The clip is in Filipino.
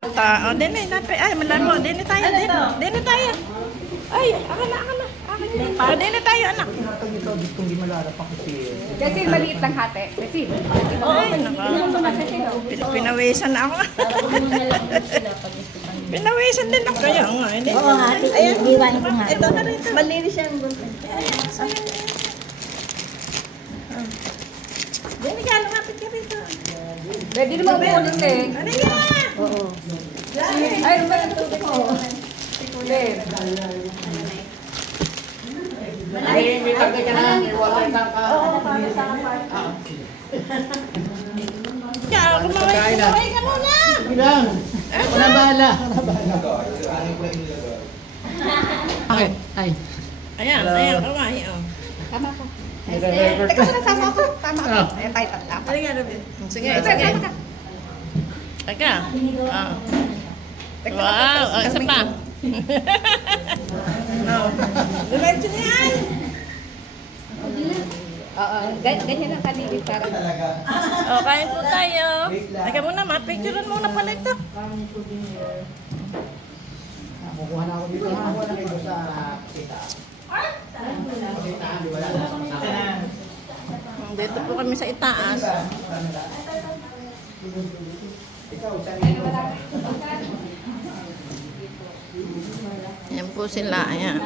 Oh, dini, nape. Ay, malabo. Dini tayo, dini tayo. Ay, akin na. Oh, dini tayo, anak. Ito, kung di malarap ako si... Kasi maliit lang hati. Kasi, Ay, pinawisan na ako. Pinawisan din ako. Kaya nga, hindi. Oo, ate. Ayan, iwan ko nga. Ito na rin. Malinis yan. Dini ka, lumapit ka rito. pwede naman umuulit eh. Ano yan? Oo. Ay, ano ba yung tubig ko? Ulit. May tagay ka na, may water tank ka. Kaya, kumaway ka muna. Bilang. Wala bahala. Bakit? Ay. Ayan, kumaway. Tama ko. Nire-record Teka, ka. nagsama ako. Tama ko. Ayan tayo tatap. Sige, Teka, sige. teka. Teka. Wow, isa pa. Diretso na yan. Oo, ganyan ang kanilin para. Kain po tayo. Teka muna, ma-picturean muna pala ito. Kukuha na ako dito. Kukuha na kayo sa kita. Dito po kami sa itaas. Ayan po sila. Ayan.